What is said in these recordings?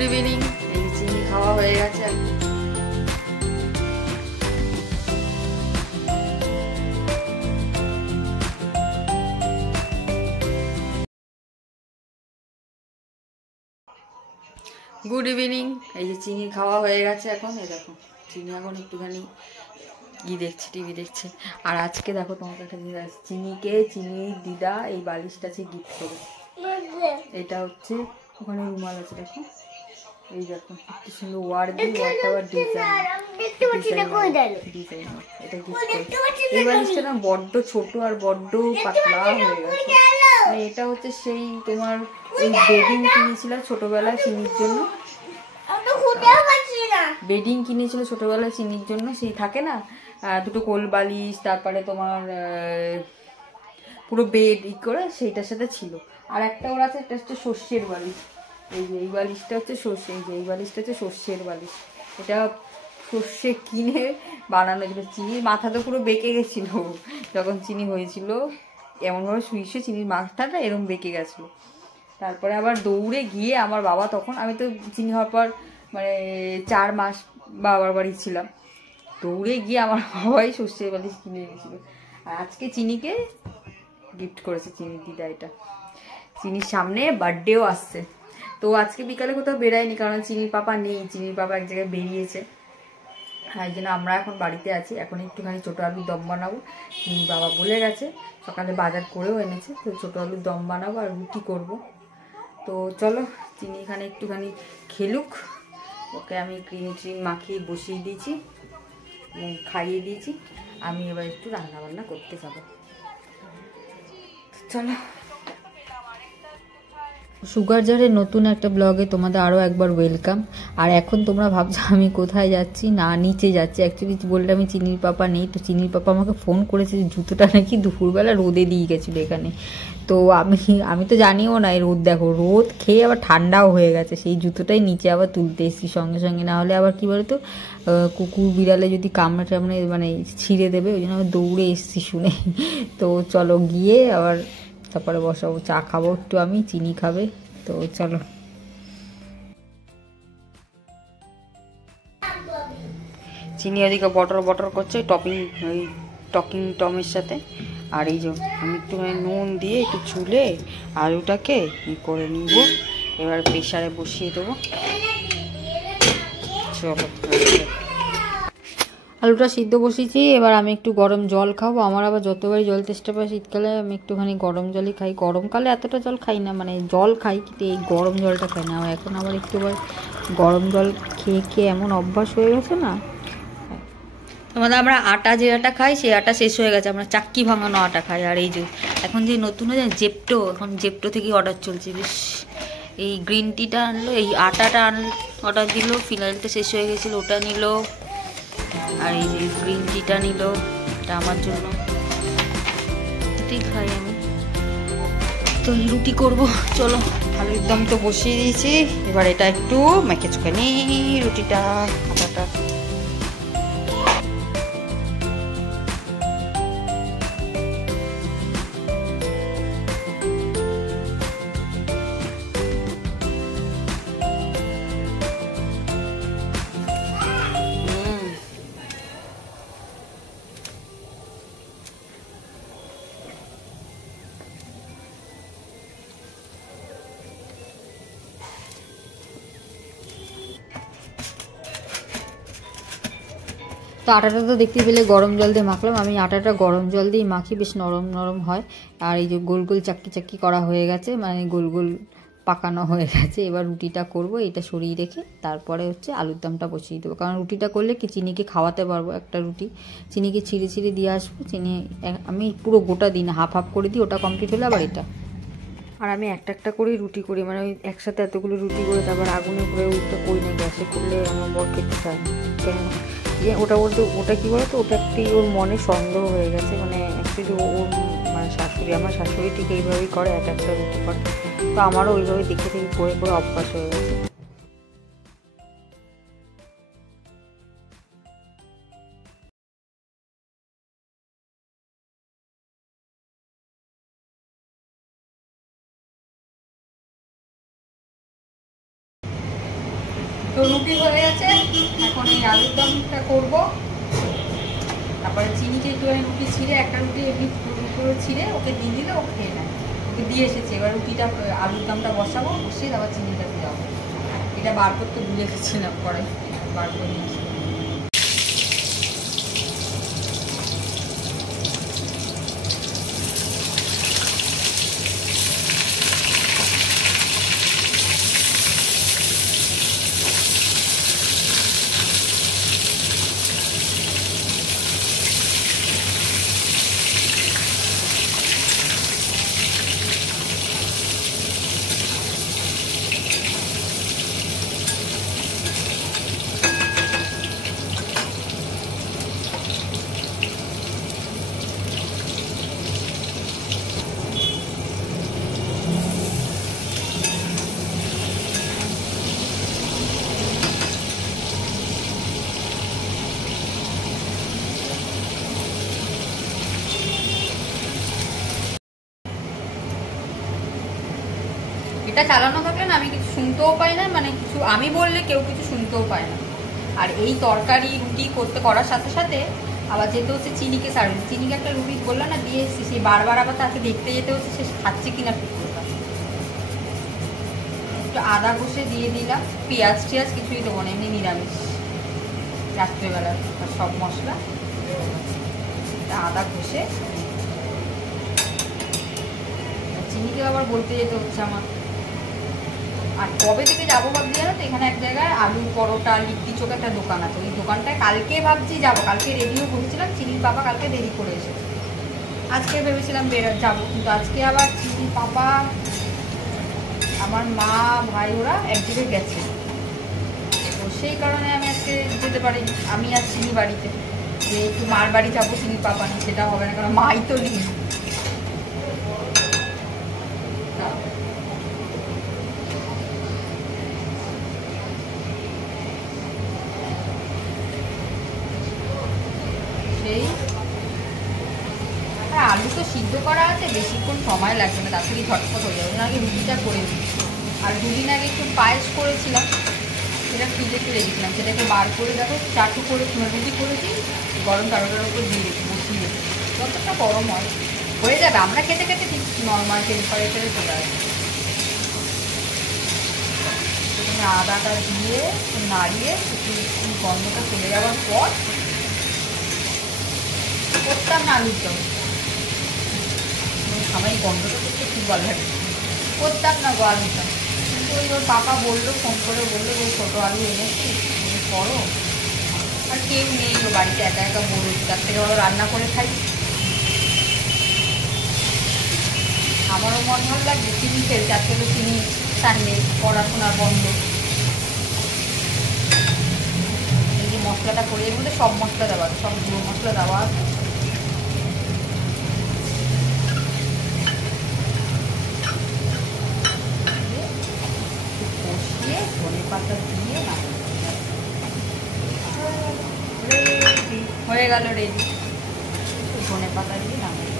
Good evening. এই চিনি খাওয়া হয়ে গেছে। Good evening. এই যে চিনি খাওয়া হয়ে গেছে এখন। এই দেখো চিনি এখন একটুখানি দেখছে, টিভি দেখছে। আর আজকে দেখো তোমাকে একটা জিনিস আছে, চিনিকে চিনির দিদা এই বালিশটা গিফট করে। এটা হচ্ছে ওখানে রুমাল আছে দেখো, এই দেখো কি সুন্দর ওয়ার্ড দিয়ে, ওয়ার্ডটা আবার ডিজাইন। এটা গিফট করে। এই বালিশটা না বড্ড ছোট আর বড্ড পাতলা হয়ে গেছে। মানে এটা হচ্ছে সেই তোমার ওই বেডিং কিনেছিলাম ছোটবেলায় চিনির জন্য, বেডিং কিনেছিল ছোটবেলায় চিনির জন্য, সেই থাকে না দুটো কোল বালিশ, তারপরে তোমার পুরো বেড করে সেইটার সাথে ছিল। আর একটা ওর আছে, এটা হচ্ছে সর্ষের বালিশ। এই যে এই বালিশটা হচ্ছে সর্ষে, এই যে এই বালিশটা হচ্ছে সর্ষের বালিশ। এটা সর্ষে কিনে বানানো ছিল। চিনির মাথা তো পুরো বেঁকে গেছিল যখন চিনি হয়েছিল, এমনভাবে শুয়ে চিনির মাথাটা এরকম বেঁকে গেছিলো। তারপরে আবার দৌড়ে গিয়ে আমার বাবা, তখন আমি তো চিনি হওয়ার পর মানে 4 মাস বাবার বাড়ি ছিলাম, দৌড়ে গিয়ে আমার বাবাই সর্ষের বালিশ কিনে এনেছিল। আর আজকে চিনিকে গিফট করেছে চিনির দিদা এটা। চিনির সামনে বার্থডেও আসছে, তো আজকে বিকালে কোথাও বেরায়নি, কারণ চিনির পাপা নেই, চিনির পাপা এক জায়গায় বেরিয়েছে। এই জন্য আমরা এখন বাড়িতে আছি। এখন একটুখানি ছোটো আলুর দম বানাবো। চিনির বাবা বলে গেছে, সকালে বাজার করেও এনেছে, তো ছোটো আলুর দম বানাবো আর রুটি করবো। তো চলো চিনি এখানে একটুখানি খেলুক, ওকে আমি ক্রিম ট্রিম মাখিয়ে বসিয়ে দিয়েছি, খাইয়ে দিয়েছি। আমি এবার একটু রান্না বান্না করতে যাবো। চলো। সুগার জারের নতুন একটা ব্লগে তোমাদের আরও একবার ওয়েলকাম। আর এখন তোমরা ভাবছো আমি কোথায় যাচ্ছি, না নিচে যাচ্ছি। অ্যাকচুয়ালি বললে আমি চিনির পাপা নেই, তো চিনির পাপা আমাকে ফোন করেছে যে জুতোটা নাকি দুপুরবেলা রোদে দিয়ে গেছিলো এখানে। তো আমি তো জানিও না, এই রোদ দেখো, রোদ খেয়ে আবার ঠান্ডাও হয়ে গেছে। সেই জুতোটাই নিচে আবার তুলতে এসেছি সঙ্গে সঙ্গে, না হলে আবার কী বলতো কুকুর বিড়ালে যদি কামড়ে টামড়ে মানে ছিঁড়ে দেবে, ওই জন্য আমি দৌড়ে এসেছি শুনে। তো চলো গিয়ে আবার তারপরে বসাবো, চা খাবো একটু, আমি চিনি খাবে। তো চলো। চিনি ওদিকে বটর বটর করছে টপিং, ওই টকিং টমের সাথে। আর এই যে আমি একটুখানি নুন দিয়ে একটু চুলে আলুটাকে করে নিব, এবার প্রেশারে বসিয়ে দেবো। চলো, আলুটা সিদ্ধ বসিয়েছি, এবার আমি একটু গরম জল খাবো। আমার আবার যতবারই জল তেষ্টা পায় শীতকালে, আমি একটুখানি গরম জলই খাই। গরমকালে এতটা জল খাই না, মানে জল খাই কিন্তু এই গরম জলটা খাই না। এখন আবার একটু গরম জল খেয়ে খেয়ে এমন অভ্যাস হয়ে গেছে না। তোমাদের আমরা আটা যে আটা খাই, সেই আটা শেষ হয়ে গেছে, আমরা চাক্কি ভাঙানো আটা খাই। আর এই যে এখন যে নতুন হয়ে যায় জেপটো, এখন জেপটো থেকেই অর্ডার চলছে। বেশ এই গ্রিন টিটা আনলো, এই আটাটা অর্ডার দিল, ফিনাইলটা শেষ হয়ে গেছিলো ওটা নিল, আর এই যে গ্রিন টিটা নিল, এটা আমার জন্য। এটাই খাই আমি। তো রুটি করব, চলো। আলুর দম তো বসিয়ে দিয়েছি, এবার এটা একটু মেখে চুকে নিই রুটিটা, আটাটা। তো আটাটা তো দেখতে পেলে গরম জল দিয়ে মাখলাম। আমি আটাটা গরম জল দিয়ে মাখি, বেশ নরম নরম হয়। আর এই যে গোল গোল চাক্কি চাক্কি করা হয়ে গেছে, মানে গোল গোল পাকানো হয়ে গেছে। এবার রুটিটা করব, এটা সরিয়ে রেখে তারপরে হচ্ছে আলুর দমটা বসিয়ে দেবো। কারণ রুটিটা করলে কি চিনিকে খাওয়াতে পারবো, একটা রুটি চিনিকে ছিঁড়ে ছিঁড়ে দিয়ে আসবো। চিনি আমি পুরো গোটা দিই না, হাফ হাফ করে দিই, ওটা কমপ্লিট হলে আবার এটা। আর আমি একটা একটা করেই রুটি করি, মানে ওই একসাথে এতগুলো রুটি করে তারপর আগুনে করে উঠতে করি না, গ্যাসে করলে আমার বর খেতে চায় না। কেন ওটা বলতে, ওটা কী বলতো, ওটা একটি ওর মনে সন্দেহ হয়ে গেছে। মানে অ্যাকচুয়ালি ওর মানে শাশুড়ি, আমার শাশুড়ি ঠিক এইভাবেই করে, এক একটা রুটি করে। তো আমারও ওইভাবে দেখে দেখে করে করে অভ্যাস হয়ে গেছে। তো রুটি হয়ে গেছে, এখন এই আলুর দমটা করবো। তারপরে চিনিকে একটুখানি রুটি ছিঁড়ে, একটা রুটি এমনি পুরো ছিঁড়ে ওকে দিয়ে দিলে ও খেয়ে নেয়। ওকে দিয়ে এসেছে, এবার রুটিটা আলুর দমটা বসাবো, বসিয়ে তারপর চিনিটা দিয়ে যাবো। এটা বার করতে ভুলে গেছিলাম, পরে বার করে নিয়েছি। এটা চালানো থাকলে না আমি কিছু শুনতেও পাই না, মানে কিছু আমি বললে কেউ কিছু শুনতেও পায় না। আর এই তরকারি রুটি করার সাথে সাথে আবার যেতে হচ্ছে চিনিকে সার্ভিস। চিনিকে একটা রুটি বললো না দিয়ে এসেছি, সেই বারবার আবার তাকে দেখতে যেতে হচ্ছে সে খাচ্ছে কিনা ঠিক করে। একটু আদা ঘষে দিয়ে দিলাম, পেঁয়াজ টিয়াজ কিছুই দেবো না, এমনি নিরামিষ রাত্রেবেলা সব মশলা। আদা ঘষে চিনিকে আবার বলতে যেতে হচ্ছে আমার। আর কবে থেকে যাবো ভাবছি জানো তো, এখানে এক জায়গায় আলু পরোটা লিট্টি চোখে একটা দোকান আছে, ওই দোকানটায় কালকে ভাবছি যাবো। কালকে রেডিও করেছিলাম, চিনির বাবা কালকে দেরি করে এসেছে। আজকে ভেবেছিলাম যাবো, কিন্তু আজকে আবার চিনির পাপা, আমার মা ভাই ওরা এক জায়গায় গেছে, তো সেই কারণে আমি আজকে যেতে পারি। আমি আর চিনি বাড়িতে যে একটু মার বাড়ি যাবো চিনির পাপা নেই, সেটা হবে না, কারণ মাই তো নেই। সেই আলু তো সিদ্ধ করা আছে, বেশিক্ষণ সময় লাগবে না, তাড়াতাড়ি ঝটপট হয়ে যাবে। আগে রুটিটা করে দিচ্ছি। আর দুদিন আগে একটু পায়েস করেছিলাম, সেটা ফ্রিজে একটু রেখেছিলাম, সেটাকে বার করে দেখো চাটু করে রুটি করেছি, গরম তারকার উপর দিয়ে রেখে বসিয়ে যতটা গরম হয় হয়ে যাবে। আমরা খেতে খেতে ঠিক নর্মাল টেম্পারেচারে চলে আসবে। প্রথমে আদাটা দিয়ে নাড়িয়ে একটু গন্ধটা চলে যাওয়ার পর করতাম না আলুর দম, আমার গন্ধটা করতে খুব ভালো লাগে, করতাম না গো আলুর দম। কিন্তু ওই ওর পাপা বললো, ফোন করে বললো যে ছোটো আলু এনেছি করো। আর কেউ নেই ও বাড়িতে, একা একা বলেছি, তার থেকে ওরা রান্না করে খাই। আমারও মন ভালো লাগবে, চিনি ফেলছে, আজকে তো চিনি সানডে, পড়াশোনা বন্ধ। এই যে মশলাটা করে, এর মধ্যে সব মশলা দেওয়া আছে, সব গুঁড়ো মশলা দেওয়া আছে। কষিয়ে ধনে পাতা দিয়ে হয়ে গেল রেডি। ধনে পাতা দিয়ে নামিয়ে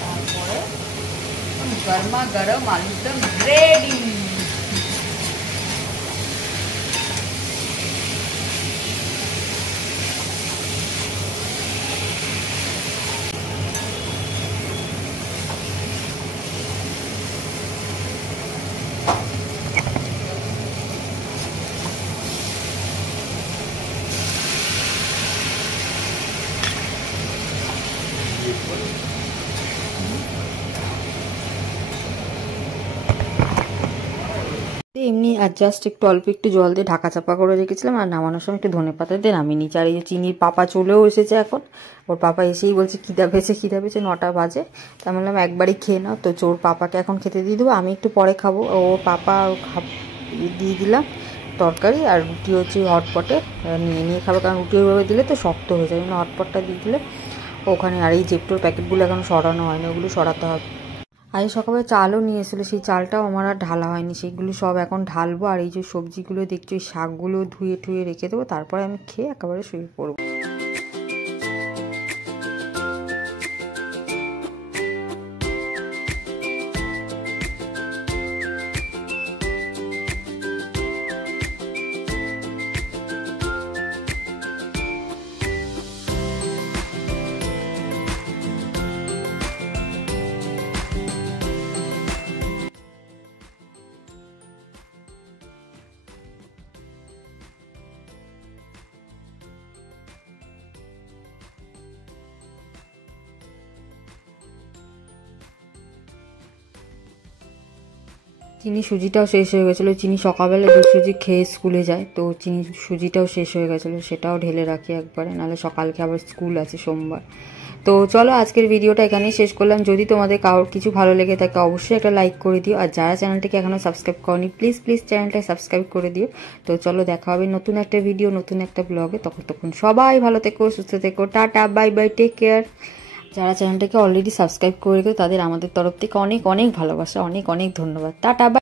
তারপরে গরমা গরম আলুর দম রেডি। এমনি আর জাস্ট একটু অল্প একটু জল দিয়ে ঢাকা চাপা করে রেখেছিলাম, আর নামানোর সময় একটু ধনে পাতা দিয়ে নামিয়ে নিচ্ছি। আর এই যে চিনির পাপা চলেও এসেছে এখন, ওর পাপা এসেই বলছে খিদা পেয়েছে 9টা বাজে। তা আমি বললাম একবারই খেয়ে নাও, তো ওর পাপাকে এখন খেতে দিয়ে দেবো, আমি একটু পরে খাবো। ওর পাপা দিয়ে দিলাম তরকারি, আর রুটি হচ্ছে হটপটে নিয়ে নিয়ে খাবো, কারণ রুটি ওইভাবে দিলে তো শক্ত হয়ে যায়, হটপটটা দিয়ে দিলে ওখানে। আর এই জেপটোর প্যাকেটগুলো এখন সরানো হয়নি, ওগুলো সরাতে হবে। আজ সকালে চালও নিয়ে এসেছিলো, সেই চালটাও আমার আর ঢালা হয়নি, সেইগুলো সব এখন ঢালবো। আর এই যে সবজিগুলো দেখছি, ওই শাকগুলো ধুয়ে ঠুয়ে রেখে দেবো, তারপরে আমি খেয়ে একেবারে শুয়ে পড়বো। চিনি সুজিটাও শেষ হয়ে গেছিলো। চিনি সকালবেলা দুধ সুজি খেয়ে স্কুলে যায়, তো চিনি সুজিটাও শেষ হয়ে গেছিলো, সেটাও ঢেলে রাখি একবারে, নাহলে সকালকে আবার স্কুল আছে সোমবার। তো চলো আজকের ভিডিওটা এখানেই শেষ করলাম। যদি তোমাদের কারোর কিছু ভালো লেগে থাকে অবশ্যই একটা লাইক করে দিও, আর যারা চ্যানেলটাকে এখনও সাবস্ক্রাইব করনি প্লিজ চ্যানেলটাকে সাবস্ক্রাইব করে দিও। তো চলো দেখা হবে নতুন একটা ভিডিও, নতুন একটা ব্লগে। তখন সবাই ভালো থেকো, সুস্থ থেকো, tata, bye bye, take care. যারা চ্যানেলটাকে অলরেডি সাবস্ক্রাইব করে রেখেছো তাদের আমাদের তরফ থেকে অনেক ভালোবাসা, অনেক ধন্যবাদ। Tata, by.